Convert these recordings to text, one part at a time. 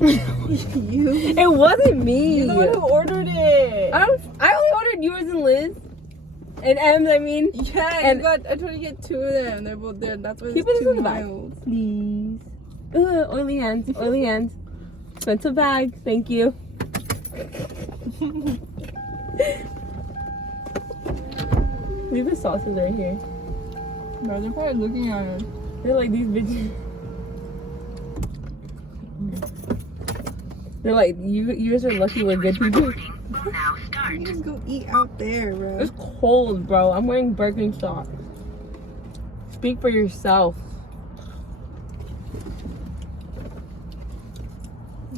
You? It wasn't me. You're the one who ordered it. I only ordered yours and Liz. And M's, I mean. Yeah, and I told you to get 2 of them. They're both there. That's why keep it's it 2 in the bag, miles. please. Oily hands, oily hands. Expensive bag, thank you. Leave the sauces right here. Bro, they're probably looking at us. They're like these bitches. They're like, you guys are lucky we're good people. You just go eat out there, bro. It's cold, bro. I'm wearing Birkenstock. Speak for yourself.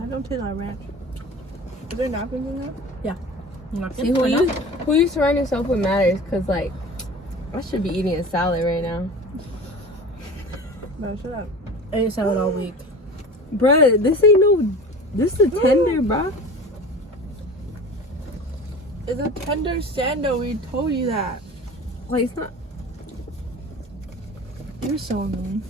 I don't taste like ranch. Is there napkins in there? Yeah. See, who you surround yourself with matters, cause like, I should be eating a salad right now. Bro, shut up. I ate salad all week. Bruh, this ain't no, this is tender, bruh. It's a tender sando. We told you that. Like, it's not. You're so mean.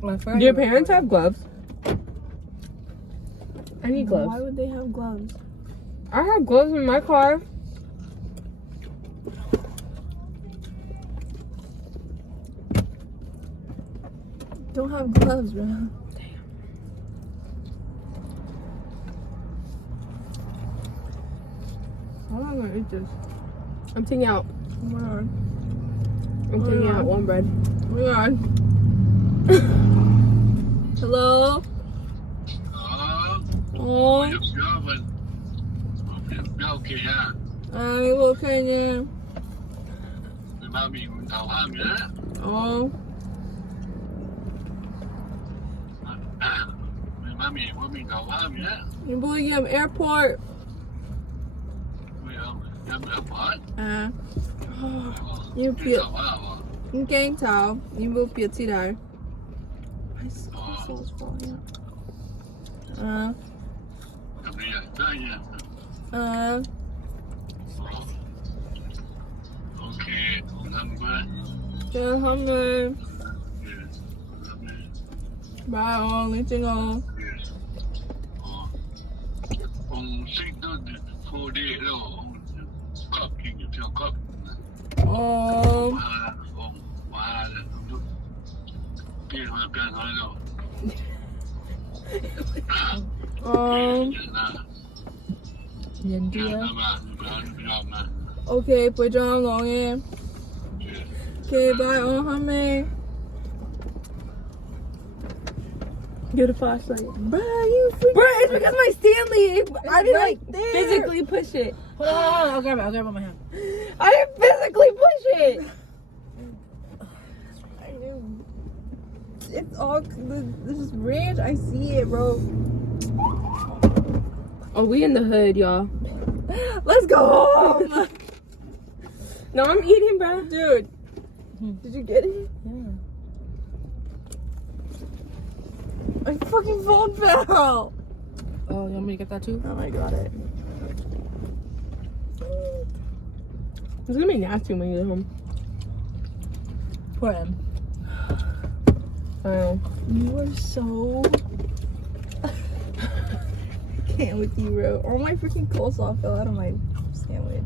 Do your parents have gloves? I need gloves. Why would they have gloves? I have gloves in my car. Don't have gloves, bro. How am I gonna eat this? I'm taking out. Oh my god. I'm taking out one bread. Oh my god. Hello? Oh. Ai, ok nha. Oh. You believe I'm airport? À. You feel. You can't tell. You will feel today. My soul's falling out. Chờ hôm nay. Bye on, let's go. Oh. Nhìn chưa? Ok, bye John long em. Okay, bye on honey. Get a flashlight. Bruh, you freaking. Bruh, it's because my Stanley. I didn't right like there. physically push it. Hold on, I'll grab it with my hand. I didn't physically push it. I knew. It's all this is ranch. I see it, bro. Oh, we in the hood, y'all. Let's go home. No, I'm eating, bro. Dude, did you get it? Yeah. My fucking phone fell. Oh, you want me to get that too? Oh my god, it. It's gonna be nasty when you get home. Poor M. You are so. I can't with you, bro. All my freaking coleslaw fell out of my sandwich.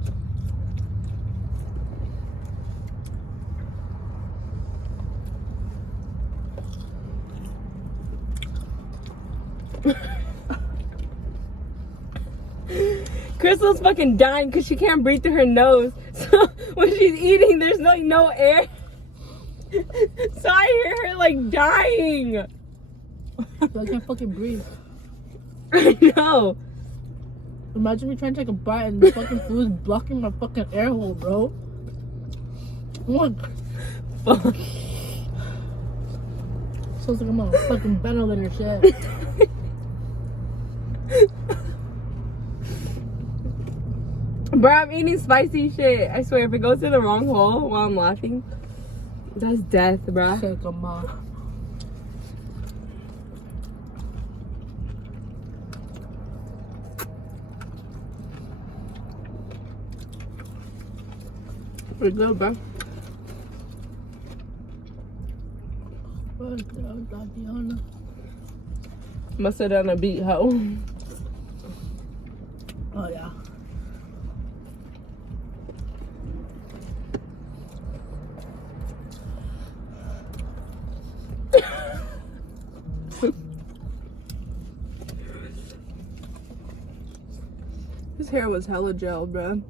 Crystal's fucking dying because she can't breathe through her nose. So when she's eating, there's like no air. So I hear her like dying. I can't fucking breathe. I know. Imagine me trying to take a bite and the fucking food's blocking my fucking air hole, bro. What? Fuck. Sounds like I'm on a fucking ventilator shit. Bro, I'm eating spicy shit. I swear, if it goes to the wrong hole while I'm laughing, that's death, bro. Shit, come on. Pretty good, bro. Must have done a beat, hoe. Oh yeah. His hair was hella gel, bro.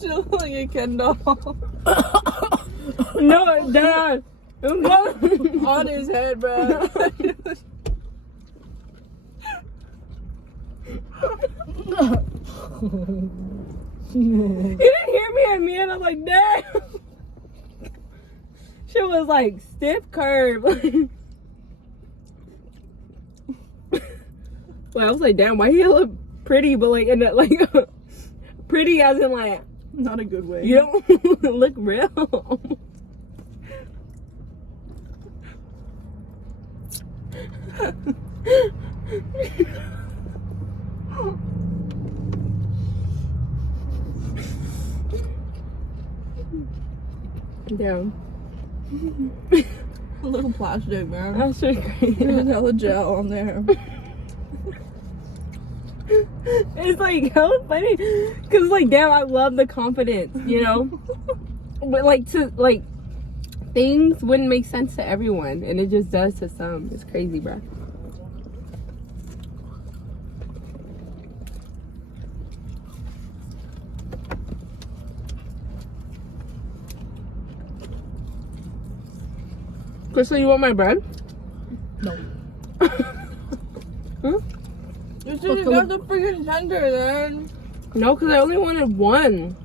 She looked like a Ken doll. No, Dad. On his head, bro. You didn't hear me at me, and I'm like, damn. She was like stiff curve. Well, I was like, damn, why he look pretty, but like in that like pretty as in like Not a good way. you don't look real. Damn. A little plastic, man. That's so crazy. There's hella gel on there. It's like hella funny because like damn, I love the confidence, you know. But like to like things wouldn't make sense to everyone, and it just does to some. It's crazy, bro. Crystal, you want my bread? No. Hmm? You should have got the freaking tender then. No, because I only wanted one.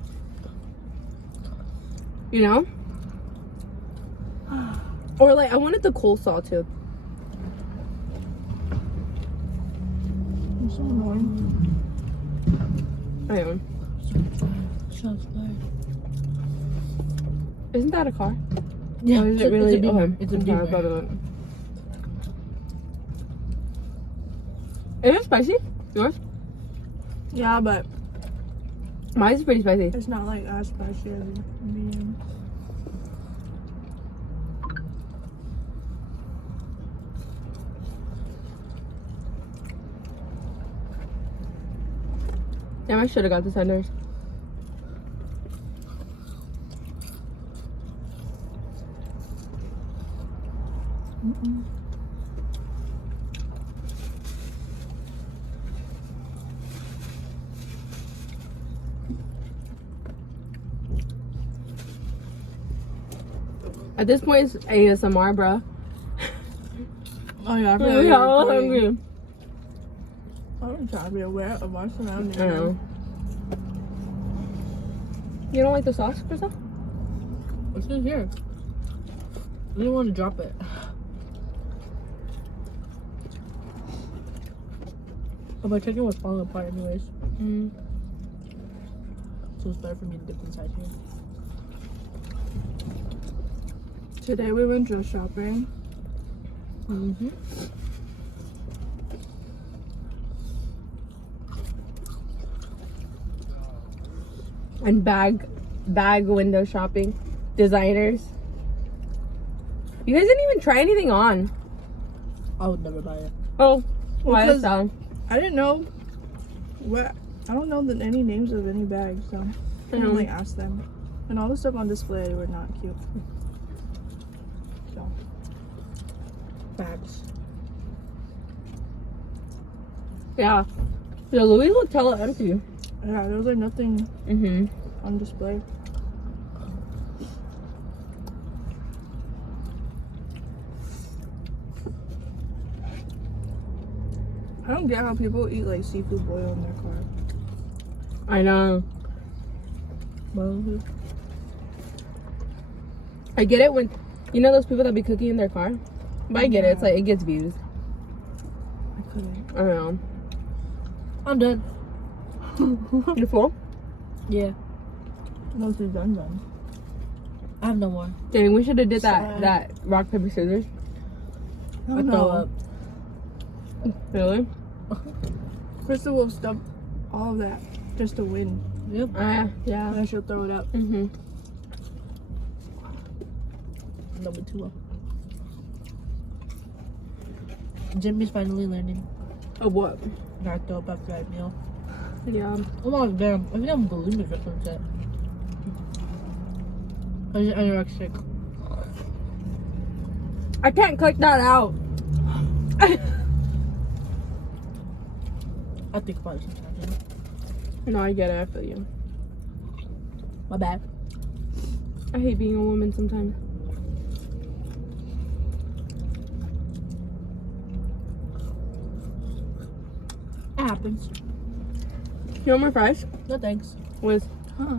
You know? Or like I wanted the coleslaw too. I'm so annoying. I am. Shots fired. Isn't that a car? Yeah, Or is it really? It's a beamer. Okay. It's a Okay, beamer. I thought it was- Is it spicy? Yours? Yeah, but Mine's pretty spicy. it's not like as spicy as medium. Damn, I should have got the tenders. At this point, it's ASMR, bro. Oh yeah, I feel We're like all you're hungry. recording. I'm trying to be aware of my surroundings. I know. You don't like the sauce, Crystal? What's in here? I didn't want to drop it. Oh, my chicken was falling apart anyways. Mm. So it's better for me to dip inside here. Today we went dress shopping. Mm-hmm. And bag window shopping, designers. You guys didn't even try anything on. I would never buy it. Oh, why Because- so? I didn't know what. I don't know any names of any bags, so I didn't like ask them. And all the stuff on display were not cute. So Bags. Yeah. The Louis looked hella empty. yeah, there was like nothing Mm-hmm. on display. I don't get how people eat like seafood boil in their car. I know. Well, I get it when, you know those people that be cooking in their car? But I get it. It's like, it gets views. I couldn't. I don't know. I'm done. You full? Yeah. No, she's done. I have no more. Dang, we should have did Sad. that rock, paper, scissors. I I don't throw know. up. Really? Crystal will stop all of that just to win. Yep. Yeah. And then she'll throw it up. Mm-hmm. Number 2. Jimmy's finally learning Oh, what? not to throw up after that meal. Yeah. Oh my damn, I think I'm bulimic or something. I'm just anorexic. I can't click that out. I think about it sometimes. No, I get it. I feel you. My bad. I hate being a woman sometimes. It happens. You want more fries? No thanks. With Huh.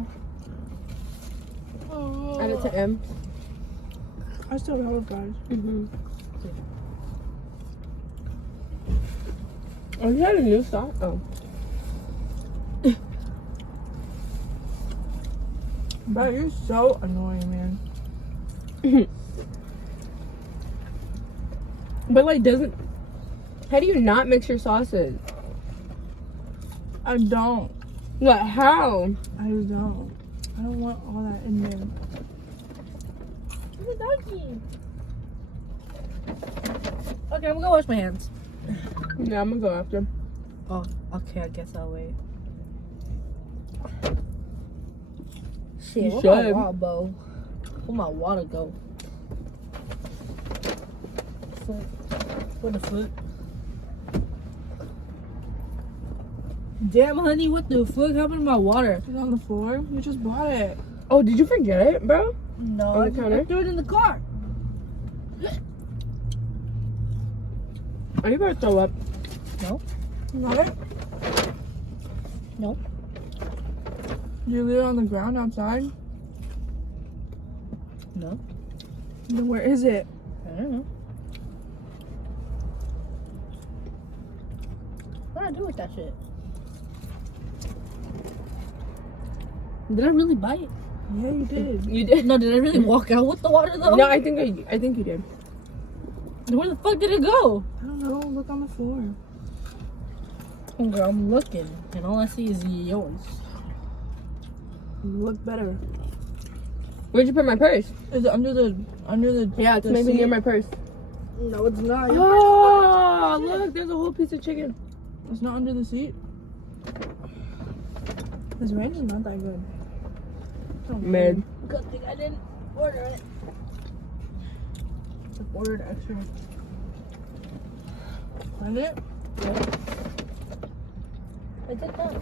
add it to M. I still have fries. Mm-hmm. Oh, you had a new sauce? Oh. But you're so annoying, man. But like, doesn't... How do you not mix your sauces? I don't. Like, how? I just don't. I don't want all that in there. I'm a doggy. Okay, I'm gonna wash my hands. Yeah, I'm gonna go after. Oh, okay, I guess I'll wait. Shit, You where my should. water go? Where my water go? Where the foot? Damn, honey, what the fuck happened to my water? It's on the floor. You just bought it. Oh, did you forget it, bro? No, On the I counter? threw it in the car. Are you about to throw up? No, Not it? no. Did you leave it on the ground outside? No, Then where is it? I don't know. What do I do with that shit? Did I really buy it? Yeah, you did. You did? No, did I really walk out with the water though? No, I think you did. Where the fuck did it go? I don't know. Look on the floor. Oh, girl, I'm looking, and all I see is yours. You look better. Where'd you put my purse? Is it under the Yeah, it's the maybe seat? near my purse. No, it's not. Oh, look, there's a whole piece of chicken. It's not under the seat. This range is not that good. Mid. Good thing I didn't order it. I ordered extra. Find it? I did not.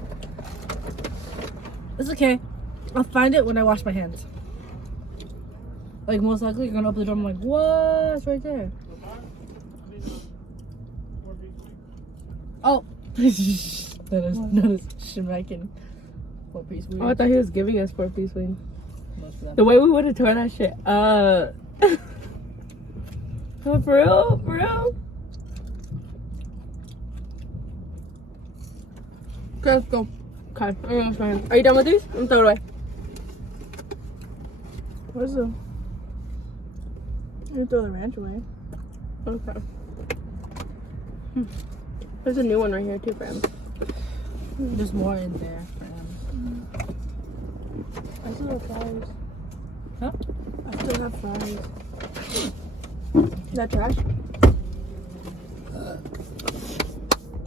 It's okay. I'll find it when I wash my hands. Like, most likely, you're gonna open the door. I'm like, what? It's right there. Oh. that is Jamaican 4-piece weed. Oh, I thought he was giving us 4-piece wing. Most of them. The way we would have torn that shit up. Oh, for real? For real? Okay, let's go. Okay, I'm gonna wash my hands. Are you done with these? I'm gonna throw it away. Where's the... You throw the ranch away. Okay. There's a new one right here too for him. There's more in there for him. I still have fries. Huh? I still have fries. Is that trash?